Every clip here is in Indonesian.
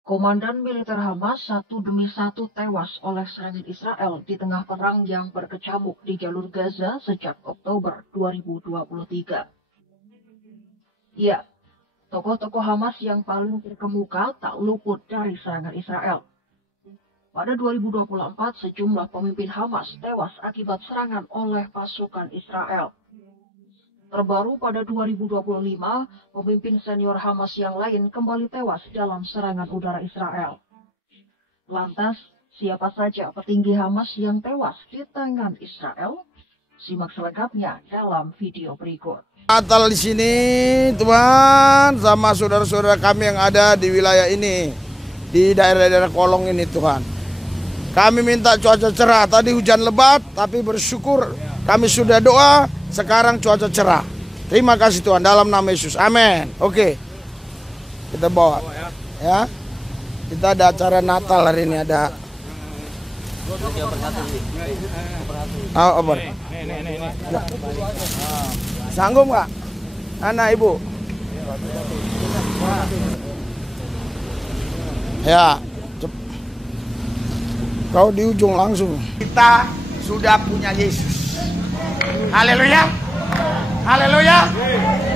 Komandan militer Hamas satu demi satu tewas oleh serangan Israel di tengah perang yang berkecamuk di jalur Gaza sejak Oktober 2023. Ya, tokoh-tokoh Hamas yang paling terkemuka tak luput dari serangan Israel. Pada 2024, sejumlah pemimpin Hamas tewas akibat serangan oleh pasukan Israel. Terbaru pada 2025, pemimpin senior Hamas yang lain kembali tewas dalam serangan udara Israel. Lantas, siapa saja petinggi Hamas yang tewas di tangan Israel? Simak selengkapnya dalam video berikut. Natal di sini, Tuhan, sama saudara-saudara kami yang ada di wilayah ini, di daerah-daerah kolong ini, Tuhan. Kami minta cuaca cerah. Tadi hujan lebat, tapi bersyukur kami sudah doa, sekarang cuaca cerah. Terima kasih Tuhan, dalam nama Yesus. Amin. Oke, kita bawa ya. Kita ada acara Natal hari ini, ada apa? Sanggup nggak, anak ibu? Ya, kau di ujung langsung. Kita sudah punya Yesus. Haleluya, haleluya.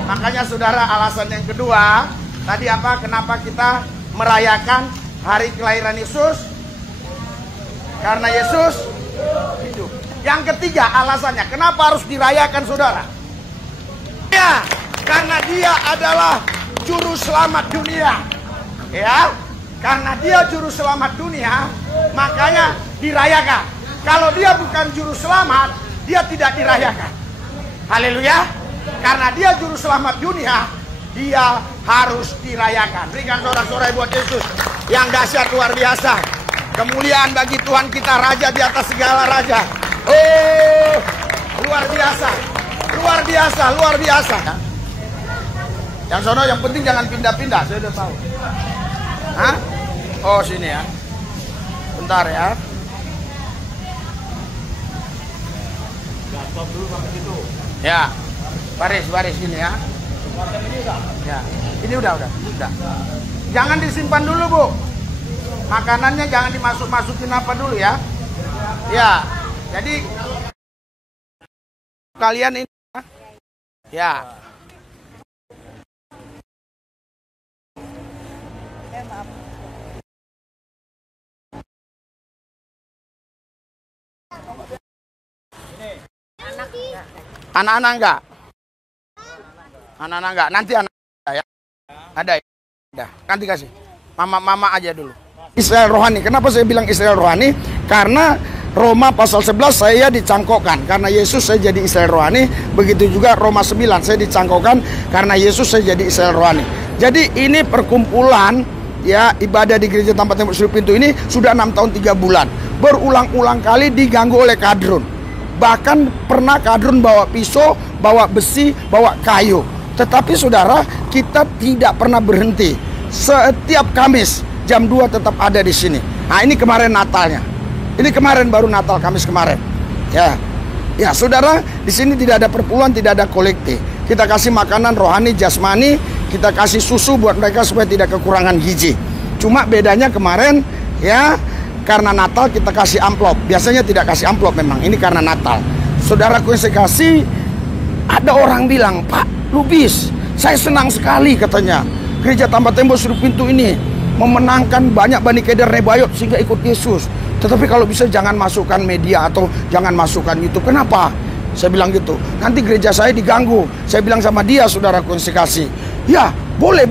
Makanya saudara, alasan yang kedua tadi apa? Kenapa kita merayakan hari kelahiran Yesus? Karena Yesus hidup. Yang ketiga alasannya, kenapa harus dirayakan saudara? Ya, karena dia adalah juru selamat dunia. Ya, karena dia juru selamat dunia, makanya dirayakan. Kalau dia bukan juru selamat, dia tidak dirayakan. Haleluya. Karena dia juru selamat dunia, dia harus dirayakan. Berikan sorak-sorai buat Yesus yang dahsyat, luar biasa. Kemuliaan bagi Tuhan kita, raja di atas segala raja. Oh, luar biasa. Luar biasa, luar biasa. Yang sono yang penting jangan pindah-pindah, saya udah tahu. Hah? Oh, sini ya. Bentar ya. Stop dulu sampai situ. Ya. Baris ini ya. Ya. Ini udah. Jangan disimpan dulu, Bu. Makanannya jangan dimasuk-masukin apa dulu ya. Ya. Jadi kalian ini ya. Anak-anak enggak? Anak-anak enggak? Nanti anak ya. Ada ya. Nanti kasih. Mama aja dulu. Israel rohani. Kenapa saya bilang Israel rohani? Karena Roma pasal 11 saya dicangkokkan karena Yesus saya jadi Israel rohani. Begitu juga Roma 9 saya dicangkokkan karena Yesus saya jadi Israel rohani. Jadi ini perkumpulan ya, ibadah di gereja Tempat Tembok Sudut Pintu ini sudah 6 tahun 3 bulan. Berulang-ulang kali diganggu oleh kadrun. Bahkan pernah kadrun bawa pisau, bawa besi, bawa kayu. Tetapi saudara, kita tidak pernah berhenti. Setiap Kamis jam 2 tetap ada di sini. Nah, ini kemarin Natalnya. Ini kemarin baru Natal, Kamis kemarin. Ya, saudara, di sini tidak ada perpuluhan, tidak ada kolektif. Kita kasih makanan rohani, jasmani, kita kasih susu buat mereka supaya tidak kekurangan gizi. Cuma bedanya kemarin ya, karena Natal kita kasih amplop. Biasanya tidak kasih amplop memang. Ini karena Natal. Saudaraku yang saya kasih, ada orang bilang, "Pak Lubis, saya senang sekali," katanya, "Gereja Tanpa Tembok Sudut Pintu ini memenangkan banyak Bani Keder Nebayot sehingga ikut Yesus. Tetapi kalau bisa jangan masukkan media atau jangan masukkan YouTube." Kenapa? Saya bilang gitu. Nanti gereja saya diganggu. Saya bilang sama dia, saudaraku yang saya kasih, "Ya, boleh.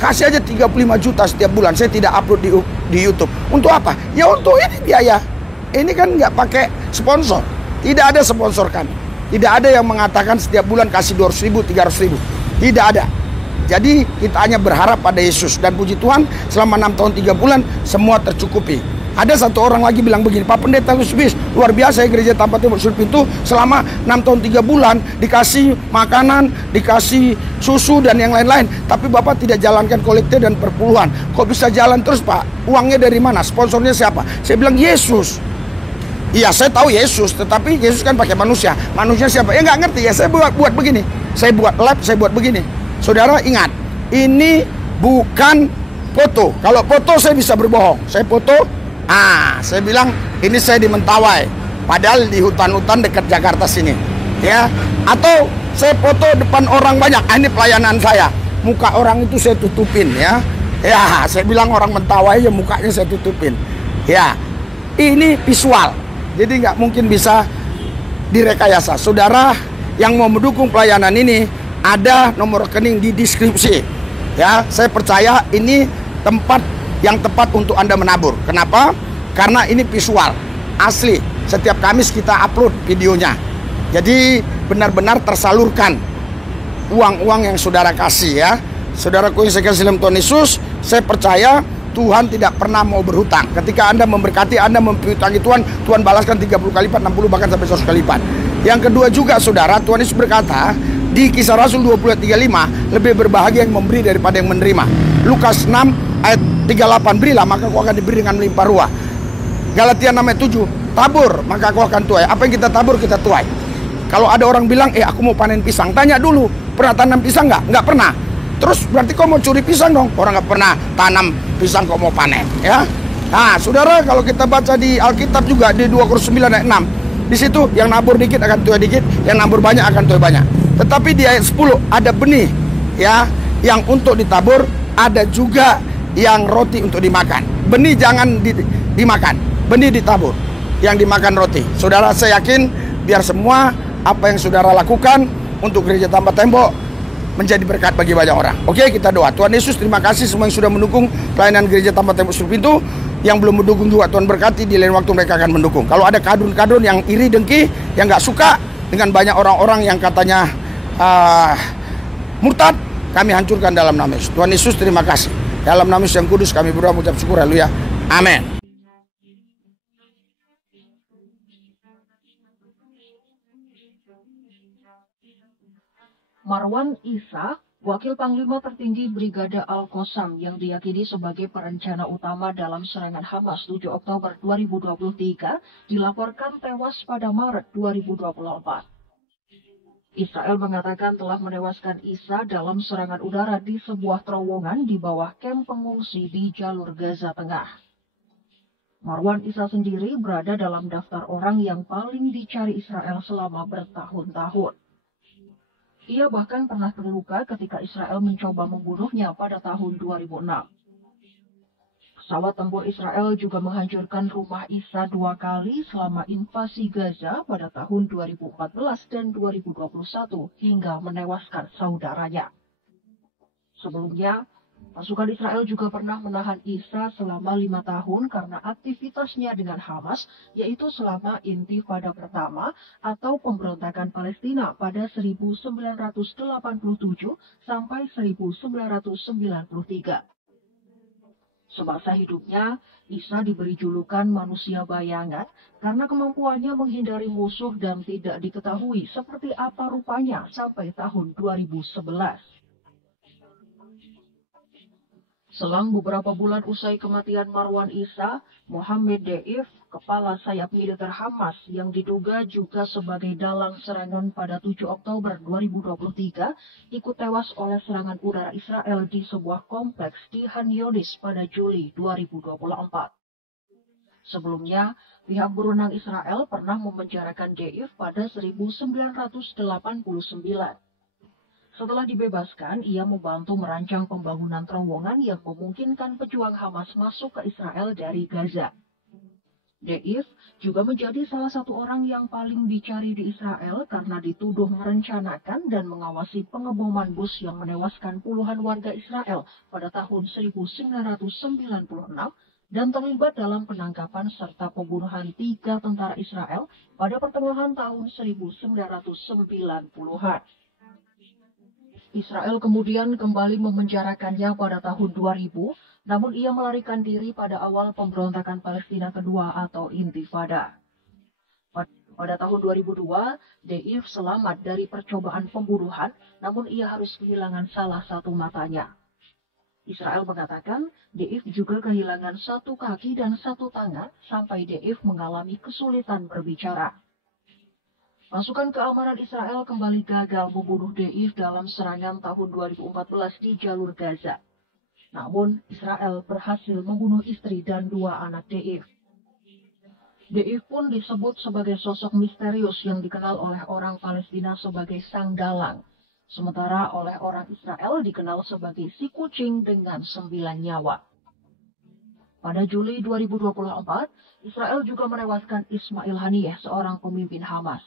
Kasih aja 35 juta setiap bulan. Saya tidak upload di YouTube. Untuk apa? Ya untuk ini biaya. Ini kan nggak pakai sponsor. Tidak ada sponsor kan. Tidak ada yang mengatakan setiap bulan kasih 200 ribu, 300 ribu. Tidak ada. Jadi kita hanya berharap pada Yesus. Dan puji Tuhan selama 6 tahun 3 bulan semua tercukupi. Ada satu orang lagi bilang begini, "Pak Pendeta Lubis, luar biasa ya gereja Tanpa Tembok Sudut Pintu selama 6 tahun 3 bulan dikasih makanan, dikasih susu dan yang lain-lain. Tapi Bapak tidak jalankan kolektif dan perpuluhan. Kok bisa jalan terus, Pak? Uangnya dari mana? Sponsornya siapa?" Saya bilang, "Yesus." Iya, saya tahu Yesus, tetapi Yesus kan pakai manusia. Manusia siapa? Ya nggak ngerti ya. Saya buat begini. Saya buat lab, saya buat begini. Saudara ingat, ini bukan foto. Kalau foto saya bisa berbohong. Saya foto, saya bilang ini saya di Mentawai, padahal di hutan-hutan dekat Jakarta sini, ya. Atau saya foto depan orang banyak. Ini pelayanan saya. Muka orang itu saya tutupin, ya. Ya, saya bilang orang Mentawai ya mukanya saya tutupin. Ya, ini visual. Jadi nggak mungkin bisa direkayasa. Saudara yang mau mendukung pelayanan ini, ada nomor rekening di deskripsi. Ya, saya percaya ini tempat yang tepat untuk Anda menabur. Kenapa? Karena ini visual, asli. Setiap Kamis kita upload videonya. Jadi benar-benar tersalurkan uang-uang yang saudara kasih, ya. Saudaraku yang saya kasih dalam Tuhan Yesus, saya percaya Tuhan tidak pernah mau berhutang. Ketika Anda memberkati, Anda mempiutangi Tuhan, Tuhan balaskan 30 kali lipat, 60 bahkan sampai 100 kali lipat. Yang kedua juga saudara, Tuhan Yesus berkata di Kisah Rasul 20:35, lebih berbahagia yang memberi daripada yang menerima. Lukas 6 ayat 38, berilah maka kau akan diberi dengan melimpah ruah. Galatia 6 ayat 7, tabur maka kau akan tuai. Apa yang kita tabur kita tuai. Kalau ada orang bilang, aku mau panen pisang, tanya dulu, pernah tanam pisang nggak? Nggak pernah. Terus berarti kau mau curi pisang dong? Orang nggak pernah tanam pisang kau mau panen, ya. Nah, saudara, kalau kita baca di Alkitab juga di 2 Korintus 9 ayat 6, di situ yang nabur dikit akan tuai dikit, yang nabur banyak akan tuai banyak. Tetapi di ayat 10 ada benih, ya, yang untuk ditabur, ada juga yang roti untuk dimakan. Benih jangan dimakan, benih ditabur, yang dimakan roti. Saudara, saya yakin biar semua apa yang saudara lakukan untuk gereja Tanpa Tembok menjadi berkat bagi banyak orang. Oke, kita doa. Tuhan Yesus, terima kasih semua yang sudah mendukung pelayanan gereja Tanpa Tembok Seluruh Pintu. Yang belum mendukung juga Tuhan berkati, di lain waktu mereka akan mendukung. Kalau ada kadrun-kadrun yang iri dengki, yang nggak suka dengan banyak orang-orang yang katanya murtad, kami hancurkan dalam nama Yesus. Tuhan Yesus, terima kasih. Dalam nama Yesus yang kudus kami berdoa mengucap syukur. Haleluya. Amin. Marwan Isa, Wakil Panglima Tertinggi Brigade Al-Qassam yang diyakini sebagai perencana utama dalam serangan Hamas 7 Oktober 2023, dilaporkan tewas pada Maret 2024. Israel mengatakan telah menewaskan Isa dalam serangan udara di sebuah terowongan di bawah kamp pengungsi di jalur Gaza Tengah. Marwan Isa sendiri berada dalam daftar orang yang paling dicari Israel selama bertahun-tahun. Ia bahkan pernah terluka ketika Israel mencoba membunuhnya pada tahun 2006. Pesawat tempur Israel juga menghancurkan rumah Isa 2 kali selama invasi Gaza pada tahun 2014 dan 2021 hingga menewaskan saudaranya. Sebelumnya, pasukan Israel juga pernah menahan Isa selama 5 tahun karena aktivitasnya dengan Hamas, yaitu selama Intifada pertama atau pemberontakan Palestina pada 1987 sampai 1993. Semasa hidupnya, Isa diberi julukan manusia bayangan karena kemampuannya menghindari musuh dan tidak diketahui seperti apa rupanya sampai tahun 2011. Selang beberapa bulan usai kematian Marwan Isa, Mohammed Deif, kepala sayap militer Hamas yang diduga juga sebagai dalang serangan pada 7 Oktober 2023, ikut tewas oleh serangan udara Israel di sebuah kompleks di Han Yunis pada Juli 2024. Sebelumnya, pihak berwenang Israel pernah memenjarakan Deif pada 1989. Setelah dibebaskan, ia membantu merancang pembangunan terowongan yang memungkinkan pejuang Hamas masuk ke Israel dari Gaza. Deif juga menjadi salah satu orang yang paling dicari di Israel karena dituduh merencanakan dan mengawasi pengeboman bus yang menewaskan puluhan warga Israel pada tahun 1996 dan terlibat dalam penangkapan serta pembunuhan 3 tentara Israel pada pertengahan tahun 1990-an. Israel kemudian kembali memenjarakannya pada tahun 2000, namun ia melarikan diri pada awal pemberontakan Palestina kedua atau Intifada. Pada tahun 2002, Deif selamat dari percobaan pembunuhan, namun ia harus kehilangan salah satu matanya. Israel mengatakan Deif juga kehilangan 1 kaki dan 1 tangan sampai Deif mengalami kesulitan berbicara. Pasukan keamanan Israel kembali gagal membunuh Deif dalam serangan tahun 2014 di jalur Gaza. Namun, Israel berhasil membunuh istri dan 2 anak Deif. Deif pun disebut sebagai sosok misterius yang dikenal oleh orang Palestina sebagai sang dalang, sementara oleh orang Israel dikenal sebagai si kucing dengan 9 nyawa. Pada Juli 2024, Israel juga menewaskan Ismail Haniyeh, seorang pemimpin Hamas.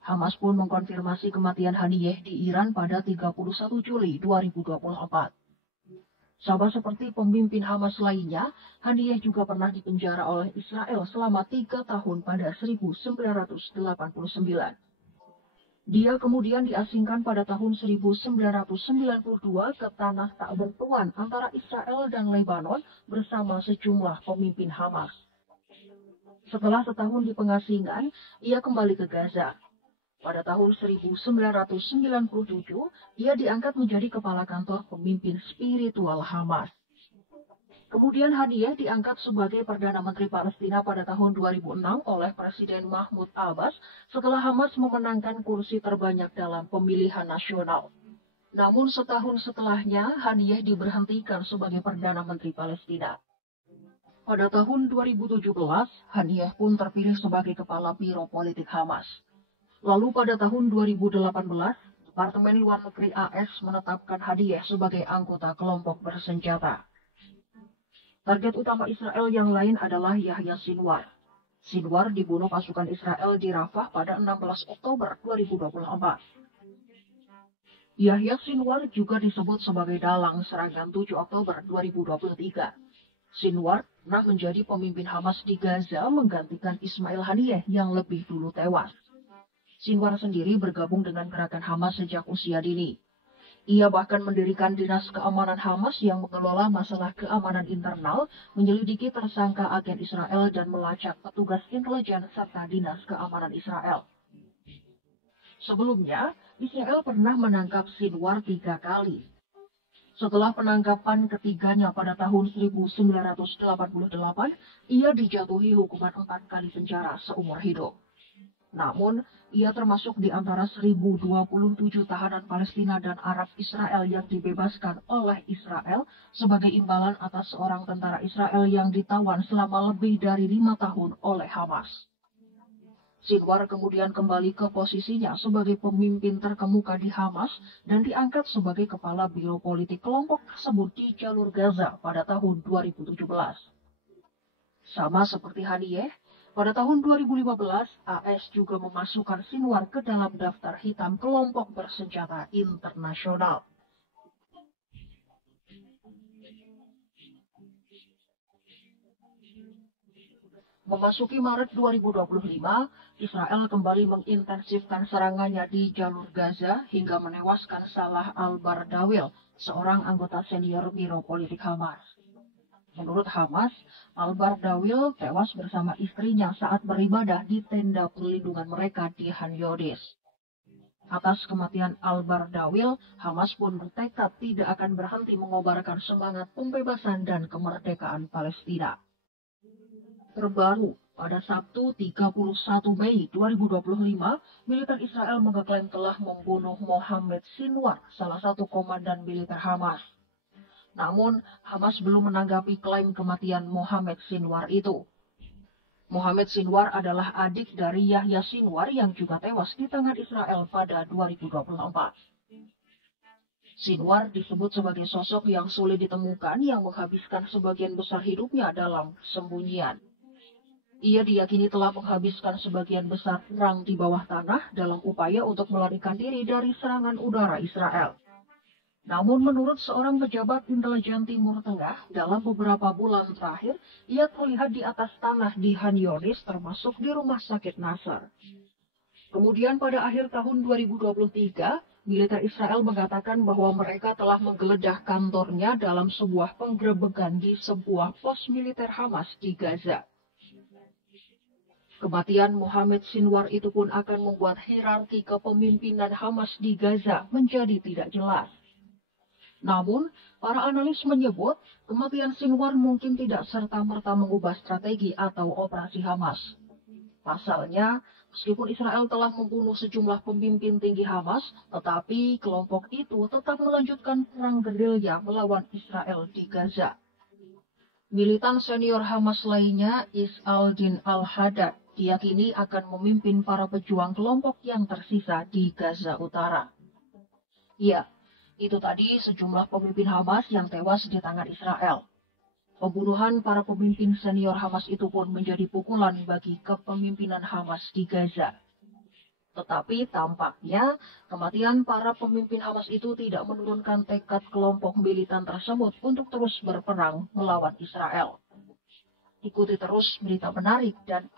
Hamas pun mengkonfirmasi kematian Haniyeh di Iran pada 31 Juli 2024. Sama seperti pemimpin Hamas lainnya, Haniyeh juga pernah dipenjara oleh Israel selama 3 tahun pada 1989. Dia kemudian diasingkan pada tahun 1992 ke tanah tak bertuan antara Israel dan Lebanon bersama sejumlah pemimpin Hamas. Setelah setahun di pengasingan, ia kembali ke Gaza. Pada tahun 1997, ia diangkat menjadi kepala kantor pemimpin spiritual Hamas. Kemudian Haniyeh diangkat sebagai Perdana Menteri Palestina pada tahun 2006 oleh Presiden Mahmud Abbas setelah Hamas memenangkan kursi terbanyak dalam pemilihan nasional. Namun setahun setelahnya, Haniyeh diberhentikan sebagai Perdana Menteri Palestina. Pada tahun 2017, Haniyeh pun terpilih sebagai Kepala Biro Politik Hamas. Lalu pada tahun 2018, Departemen Luar Negeri AS menetapkan Haniyeh sebagai anggota kelompok bersenjata. Target utama Israel yang lain adalah Yahya Sinwar. Sinwar dibunuh pasukan Israel di Rafah pada 16 Oktober 2024. Yahya Sinwar juga disebut sebagai dalang serangan 7 Oktober 2023. Sinwar pernah menjadi pemimpin Hamas di Gaza menggantikan Ismail Haniyeh yang lebih dulu tewas. Sinwar sendiri bergabung dengan gerakan Hamas sejak usia dini. Ia bahkan mendirikan Dinas Keamanan Hamas yang mengelola masalah keamanan internal, menyelidiki tersangka agen Israel dan melacak petugas intelijen serta Dinas Keamanan Israel. Sebelumnya, Israel pernah menangkap Sinwar 3 kali. Setelah penangkapan ketiganya pada tahun 1988, ia dijatuhi hukuman 4 kali penjara seumur hidup. Namun, ia termasuk di antara 1027 tahanan Palestina dan Arab Israel yang dibebaskan oleh Israel sebagai imbalan atas seorang tentara Israel yang ditawan selama lebih dari 5 tahun oleh Hamas. Sinwar kemudian kembali ke posisinya sebagai pemimpin terkemuka di Hamas dan diangkat sebagai kepala biro politik kelompok tersebut di jalur Gaza pada tahun 2017. Sama seperti Haniyeh, pada tahun 2015, AS juga memasukkan Sinwar ke dalam daftar hitam kelompok bersenjata internasional. Memasuki Maret 2025, Israel kembali mengintensifkan serangannya di jalur Gaza hingga menewaskan Salah al-Bardawil, seorang anggota senior biro politik Hamas. Menurut Hamas, al-Bardawil tewas bersama istrinya saat beribadah di tenda perlindungan mereka di Han Yodis. Atas kematian al-Bardawil, Hamas pun bertekad tidak akan berhenti mengobarkan semangat pembebasan dan kemerdekaan Palestina. Terbaru, pada Sabtu 31 Mei 2025, militer Israel mengklaim telah membunuh Mohammed Sinwar, salah satu komandan militer Hamas. Namun, Hamas belum menanggapi klaim kematian Mohammed Sinwar itu. Mohammed Sinwar adalah adik dari Yahya Sinwar yang juga tewas di tangan Israel pada 2024. Sinwar disebut sebagai sosok yang sulit ditemukan yang menghabiskan sebagian besar hidupnya dalam sembunyian. Ia diyakini telah menghabiskan sebagian besar perang di bawah tanah dalam upaya untuk melarikan diri dari serangan udara Israel. Namun menurut seorang pejabat intelijen Timur Tengah, dalam beberapa bulan terakhir, ia terlihat di atas tanah di Han Yunis termasuk di rumah sakit Nasser. Kemudian pada akhir tahun 2023, militer Israel mengatakan bahwa mereka telah menggeledah kantornya dalam sebuah penggerebekan di sebuah pos militer Hamas di Gaza. Kematian Mohammed Sinwar itu pun akan membuat hierarki kepemimpinan Hamas di Gaza menjadi tidak jelas. Namun, para analis menyebut kematian Sinwar mungkin tidak serta-merta mengubah strategi atau operasi Hamas. Pasalnya, meskipun Israel telah membunuh sejumlah pemimpin tinggi Hamas, tetapi kelompok itu tetap melanjutkan perang gerilya melawan Israel di Gaza. Militan senior Hamas lainnya, Is-al-Din al-Haddad, diyakini akan memimpin para pejuang kelompok yang tersisa di Gaza Utara. Ya, itu tadi sejumlah pemimpin Hamas yang tewas di tangan Israel. Pembunuhan para pemimpin senior Hamas itu pun menjadi pukulan bagi kepemimpinan Hamas di Gaza. Tetapi tampaknya kematian para pemimpin Hamas itu tidak menurunkan tekad kelompok militan tersebut untuk terus berperang melawan Israel. Ikuti terus berita menarik dan